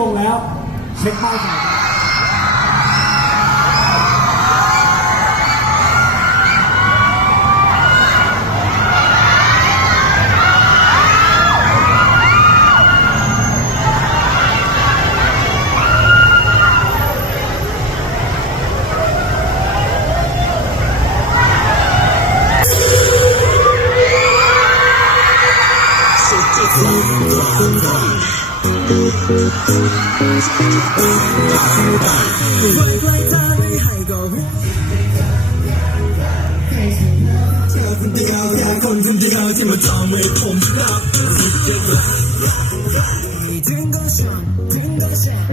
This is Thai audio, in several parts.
วงแล้ว เช็คป้ายข่า วครับถึงก็ช็อกถึงก็ช็อก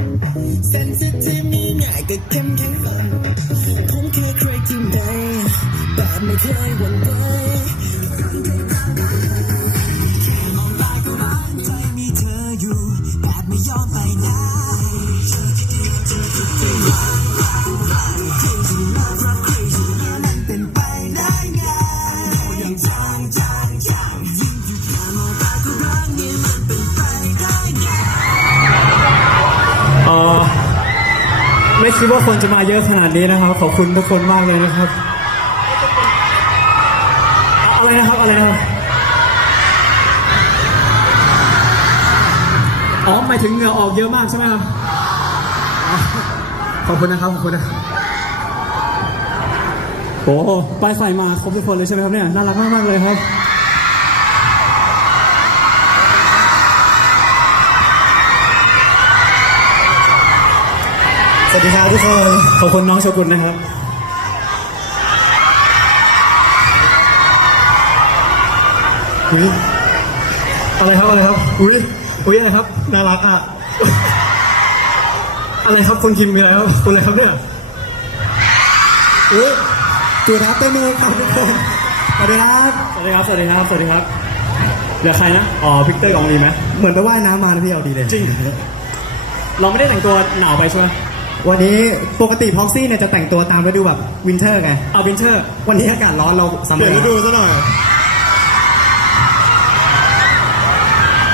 เซนซิทีฟนี่แง่เข้มแข็งผมแค่เคยทิ้งไปแบบไม่เคยหวั่นไหว ไม่คิดว่าคนจะมาเยอะขนาดนี้นะครับ ขอบคุณทุกคนมากเลยนะครับ อะไรนะครับอะไรนะครับอ๋อหมายถึงเหงื่อออกเยอะมากใช่ไหมครับ ขอบคุณนะครับ ขอบคุณนะโอ้ไปใส่มาครบทุกคนเลยใช่ไหมครับเนี่ย น่ารักมากมากๆเลยครับ สวัสดีครับทุกคน ขอบคุณน้องโชกุนนะครับ อุ้ยอะไรครับ อะไรครับ อุ้ยอุ้ยอะไรครับ น่ารักอะ อะไรครับคุณคิมมีอะไรครับคุณอะไรครับเนี่ยอุ้ยตัวรับเต้นเลยครับทุกคนสวัสดีครับสวัสดีครับ สวัสดีครับ สวัสดีครับ เหลือใครนะ อ๋อพิกเตอร์กับอองลีไหมเหมือนไปว่ายน้ำมานะพี่เอาดีเลยจริง เราไม่ได้แต่งตัวหนาวไปใช่ไหมวันนี้ปกติพ็อกซี่เนี่ยจะแต่งตัวตามฤดูแบบวินเทอร์ไง เอาวินเทอร์ วันนี้อากาศร้อนเราซัมเมอร์ฤดูซะหน่อย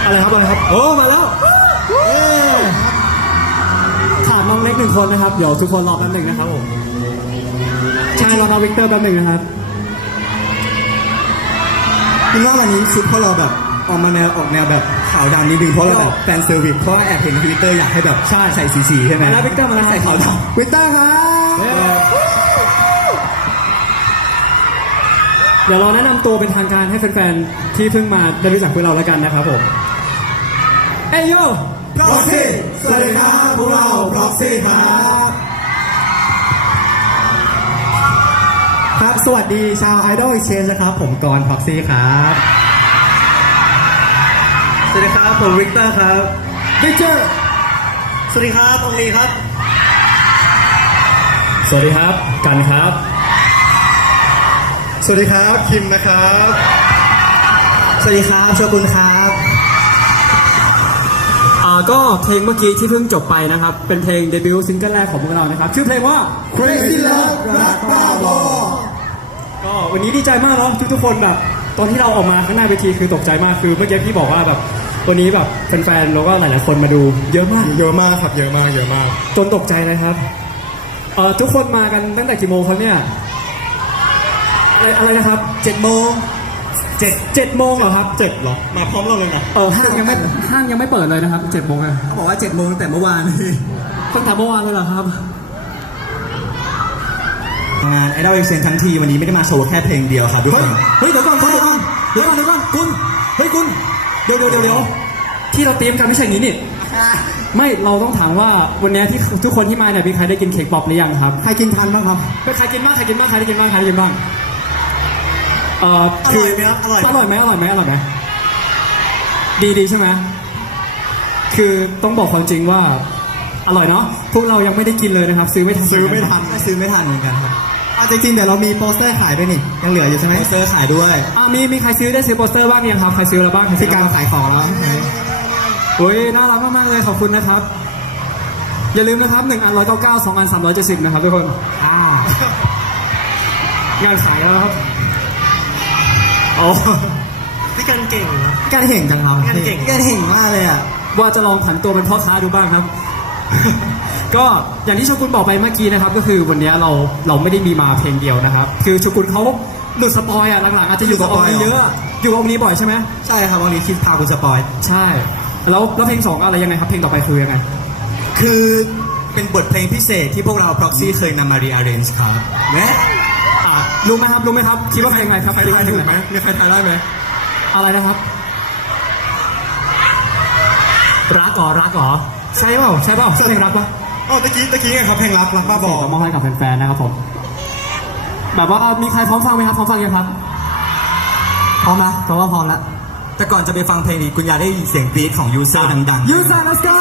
อะไรครับอะไรครับ โอ้ มาแล้ว เล็กหนึ่งคนนะครับ เดี๋ยวทุกคนรอแป๊บหนึ่งนะครับผมใช่รอน้องวิกเตอร์แป๊บหนึ่งนะครับคิดว่าวันนี้ชุดพวกเราแบบออกมาแนวออกแนวแบบขาวดำนิดนึงเพราะเราแบบแฟนเซอร์วิสเพราะว่าแอบเห็นทวิตเตอร์อยากให้แบบใช่ใส่สีๆใช่ไหมมาแล้ววิกเตอร์มาแล้วใส่ขาวดำวิกเตอร์ครับ เดี๋ยวเราแนะนำตัวเป็นทางการให้แฟนๆที่เพิ่งมาได้รู้จักพวกเราแล้วกันนะครับผม เอ้ยโย พ็อกซี่สวัสดีครับพวกเราพ็อกซี่ครับครับสวัสดีชาวไอดอล c เชนนะครับ ผมกรพ็อกซี่ครับ สวัสดีครับ ผมวิกเตอร์ครับวิกเตอร์สวัสดีครับองลีครับ สวัสดีครับ กันครับ สวัสดีครับคิมนะครับ สวัสดีครับโชกุนครับอ่าก็เพลงเมื่อกี้ที่เพิ่งจบไปนะครับ เป็นเพลงเดบิวต์ซิงเกิลแรกของพวกเรานะครับ ชื่อเพลงว่า Crazy Love รักบ้าบอก็วันนี้ดีใจมากเนาะทุกๆคนแบบ ตอนที่เราออกมาข้างหน้าเวทีคือตกใจมากคือเมื่อกี้พี่บอกว่าแบบวันนี้แบบแฟนๆแล้วก็หลายๆคนมาดูเยอะมากเยอะมากครับเยอะมากเยอะมาก จนตกใจเลยครับเอ่อทุกคนมากันตั้งแต่กี่โมงครับเนี่ยอะไรอะไรนะครับ เจ็ดโมง เจ็ดเจ็ดโมงเหรอครับเจ็ดเหรอมาพร้อมเราเลยนะเออห้างยังไม่ห้างยังไม่เปิดเลยนะครับเจ็ดโมงอะเขาบอกว่าเจ็ดโมงตั้งแต่เมื่อวานตั้งแต่เมื่อวานเลยเหรอครับงานไอดอลเอ็กเซนทั้งทีวันนี้ไม่ได้มาโชว์แค่เพลงเดียวครับทุกคนเฮ้ยเดี๋ยวก่อนเดี๋ยวก่อนเดี๋ยวก่อนเดี๋ยวก่อนคุณเฮ้ยคุณเดี๋ยวเดี๋ยวเดี๋ยวเดี๋ยวที่เราเตรียมกันไม่ใช่อย่างนี้นี่ไม่เราต้องถามว่าวันนี้ที่ทุกคนที่มาเนี่ยมีใครได้กินเค้กป๊อปหรือยังครับใครกินทันบ้างครับใครกินบ้างใครกินบ้างใครได้กินบ้างใครได้กินบ้าง เอ่อคืออร่อยไหมครับอร่อยอร่อยไหมอร่อยไหมอร่อยไหมดีดีใช่ไหมคือต้องบอกความจริงว่า อร่อยเนาะพวกเรายังไม่ได้กินเลยนะครับ ซื้อไม่ทันซื้อไม่ทันซื้อไม่ทันเหมือนกันครับเอาจริงๆเดี๋ยวเรามีโปสเตอร์ขายด้วยนี่ยังเหลืออยู่ใช่ไหมโปสเตอร์ขายด้วยอ่ามีมีใครซื้อได้ซื้อโปสเตอร์บ้างยังครับใครซื้อแล้วบ้างใครซื้พี่อการแล้วบ้างขายของแล้วโอ้ยน่ารักมากๆเลยขอบคุณนะครับ อย่าลืมนะครับหนึ่งอันร้อยเก้าเก้าสองอันสามร้อยเจ็ดสิบนะครับทุกคนอ่างานขายแล้วครับ โอ้พี่การเก่งนะ การเก่งจังครับการเก่ง การเก่งมากเลยอะว่าจะลองผันตัวเป็นพ่อค้าดูบ้างครับ ก็อย่างที่โชกุนบอกไปเมื่อกี้นะครับ ก็คือวันนี้เราเราไม่ได้มีมาเพลงเดียวนะครับ คือโชกุนเขาหลุดสปอยอะหลังๆอาจจะอยู่กับองค์นี้เยอะอยู่กับองค์นี้บ่อยใช่ไหมใช่ครับวันนี้คิดพาคุณสปอยใช่ แล้วแล้วเพลงสองอะไรยังไงครับเพลงต่อไปคือยังไง คือเป็นบทเพลงพิเศษที่พวกเรา proxy เคยนำมา rearrange ครับแนะอ่า รู้ไหมครับรู้ไหมครับคิดว่าเพลงอะไรครับใครคิดทาว่ายเพลถูงกอะไรไหมครับมีใครทายได้ไหมอะไรนะครับ รักเหรอรักเหรอใช่เปล่าใช่เปล่าใช่เพลงรักปะอ๋อตะกี้ตะกี้ไงครับเพลงรักรักบ้าบอมอบให้กับแฟนๆนะครับผมแบบว่ามีใครพร้อมฟังไหมครับพร้อมฟังยังครับพร้อมนะเพราะว่าพร้อมแล้วแต่ก่อนจะไปฟังเพลงนี้คุณอยากได้ยินเสียงกรี๊ดของ user ดังๆยูซ่า let's go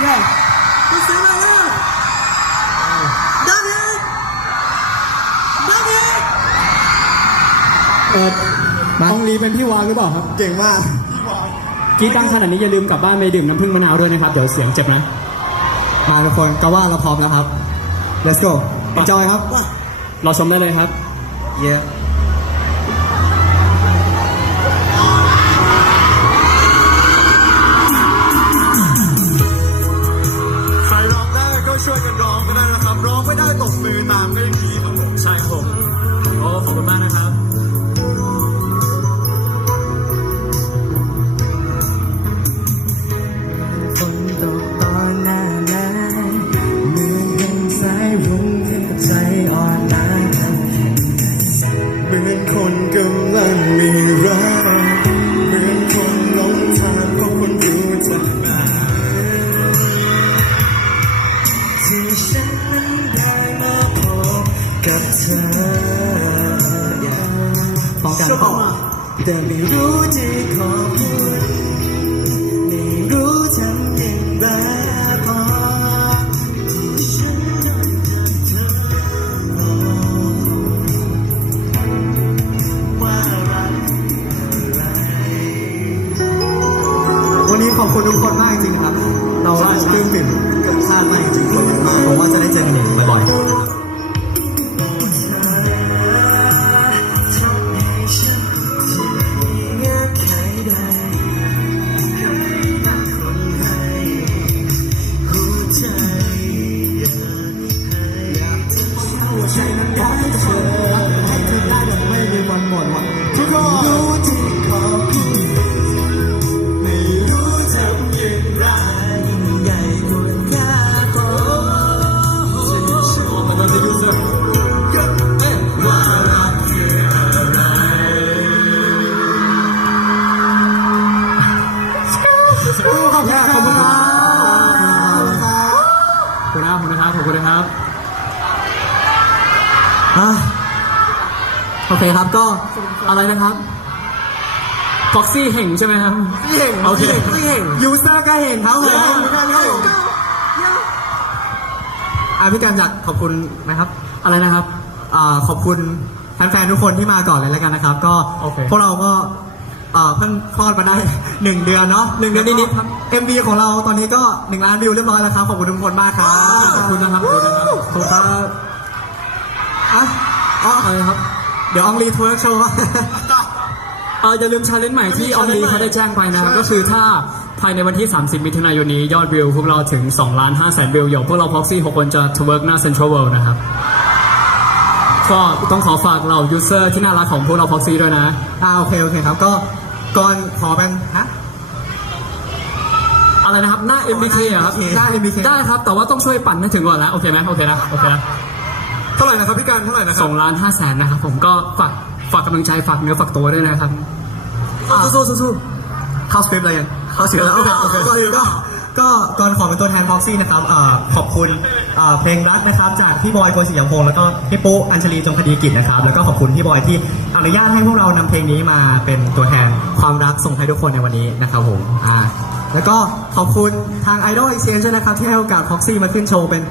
เย้คุ เออต้องรีเป็นพี่วางหรือเปล่าครับ เก่งมากกรีดดังขนาดนี้อย่าลืมกลับบ้านไปดื่มน้ำผึ้งมะนาวด้วยนะครับ เดี๋ยวเสียงเจ็บนะ มาทุกคนก็ว่าเราพร้อมแล้วครับ let's go enjoy ครับ เราชมได้เลยครับ เย้ ใครร้องได้ก็ช่วยกันร้องก็ได้นะครับ ร้องไม่ได้ตบมือตามก็ยัง นะครับขอบคุณนะครับอะโอเคครับก็อะไรนะครับฟ็อกซี่เห่งใช่ไหมครับเห็นโอเคเห็นยูซ่าก็เห็นครับผมเหมือนกันครับผมอะพี่การอยากขอบคุณไหมครับ อะไรนะครับอ่าขอบคุณแฟนๆทุกคนที่มาก่อนเลยแล้วกันนะครับ ก็โอเค พวกเราก็ อ่าเพิ่งคลอดมาได้ หนึ่งเดือนเนาะหนึ่งเดือนนิดๆครับ MV ของเราตอนนี้ก็หนึ่งล้านวิวเรียบร้อยแล้วครับขอบคุณทุกคนมากครับขอบคุณนะครับขอบคุณนะครับขอบคุณครับอะอ๋ออะไรครับ เดี๋ยวอองรีทัวร์โชว์ เอออย่าลืมชาเลนจ์ใหม่ที่ออนลีเขาได้แจ้งไปนะครับก็คือถ้าภายในวันที่ 30 มิถุนายนนี้ ยอดวิวพวกเราถึง2ล้าน5แสนวิวเดี๋ยวพวกเราพ็อกซี่6คนจะทเวิร์กหน้าเซ็นทรัลเวิลด์นะครับ ก็ต้องขอฝากเรายูเซอร์ที่น่ารักของพวกเราพ็อกซี่ด้วยนะ อ่าโอเคโอเคครับก็ ก่อนขอเป็นฮะ อะไรนะครับ หน้า MBK อะครับ หน้า MBK ได้ครับ แต่ว่าต้องช่วยปั่นให้ถึงก่อนนะ โอเคไหมโอเคนะ โอเคนะเท่าไหร่นะครับพี่การเท่าไหร่นะครับสองล้านห้าแสนนะครับ ผมก็ฝากฝากกำลังใจฝากเนื้อฝากตัวด้วยนะครับ สู้สู้สู้เข้าสคริปต์อะไรกันเข้าสคริปต์แล้วโอเคโอเคก่อนอื่น ก็ก็ก่อนขอเป็นตัวแทนพ็อกซี่นะครับเอ่อขอบคุณเอ่อเพลงรักนะครับ จากพี่บอยโกศิยมพงศ์แล้วก็พี่ปุ๊อัญชลีจงคดีกิจนะครับ แล้วก็ขอบคุณพี่บอยที่อนุญาตให้พวกเรานำเพลงนี้มาเป็นตัวแทนความรักส่งให้ทุกคนในวันนี้นะครับผมอ่าแล้วก็ขอบคุณทาง Idol Exchange ด้วยนะครับที่ให้โอกาสพ็อกซี่มาขึ้นโชว์เป็น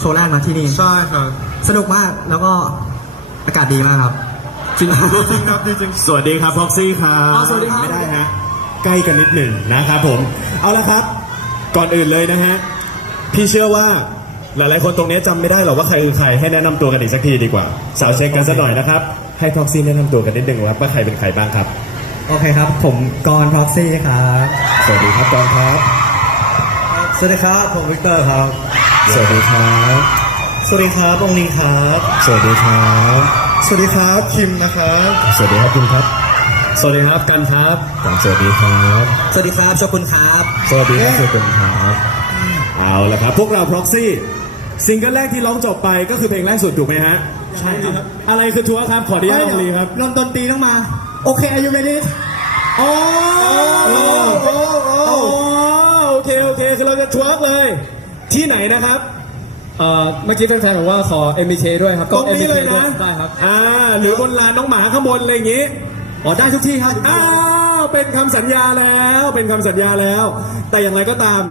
โชว์แรกมาที่นี่ใช่ครับสนุกมากแล้วก็อากาศดีมากครับจริงจริงครับจริงสวัสดีครับพ็อกซี่ครับอ๋อสวัสดีครับไม่ได้ฮะใกล้กันนิดหนึ่งนะครับผม เอาละครับ ก่อนอื่นเลยนะฮะ พี่เชื่อว่าหลายๆคนตรงนี้จำไม่ได้หรอกว่าใครคือใครให้แนะนำตัวกันอีกสักทีดีกว่า สาวเช็คกันสักหน่อยนะครับ ให้พ็อกซี่แนะนำตัวกันนิดหนึ่งว่าว่าใครเป็นใครบ้างครับ โอเคครับ ผมกรพ็อกซี่ครับสวัสดีครับกอนครับ สวัสดีครับผมวิกเตอร์ครับ สวัสดีครับ สวัสดีครับองลีครับ สวัสดีครับ สวัสดีครับคิมนะครับ สวัสดีครับคุณครับ สวัสดีครับกันครับผมสวัสดีครับ สวัสดีครับโชคุณครับสวัสดีครับคุณครับเอาละครับ พวกเรา Proxy ซิงเกิลแรกที่ร้องจบไปก็คือเพลงแรกสุดถูกไหมฮะ ใช่ครับ อะไรคือทัวร์ครับ ขออนุญาตลองลีครับลำดนตรีต้องมา โอเคอายุเรดี้โอ้โอ้โอเคโอเคคือเราจะทวร์กเลย ที่ไหนนะครับเอ่อเมื่อกี้แฟนๆบอกว่าขอ MBK ด้วยครับตรงนี้ MBK เลยนะด้วยได้ครับ อ่า หรือบนลานน้องหมาข้างบนอะไรอย่างงี้ อ๋อได้ทุกที่ครับ อ้าว เป็นคำสัญญาแล้ว เป็นคำสัญญาแล้ว แต่อย่างไรก็ตาม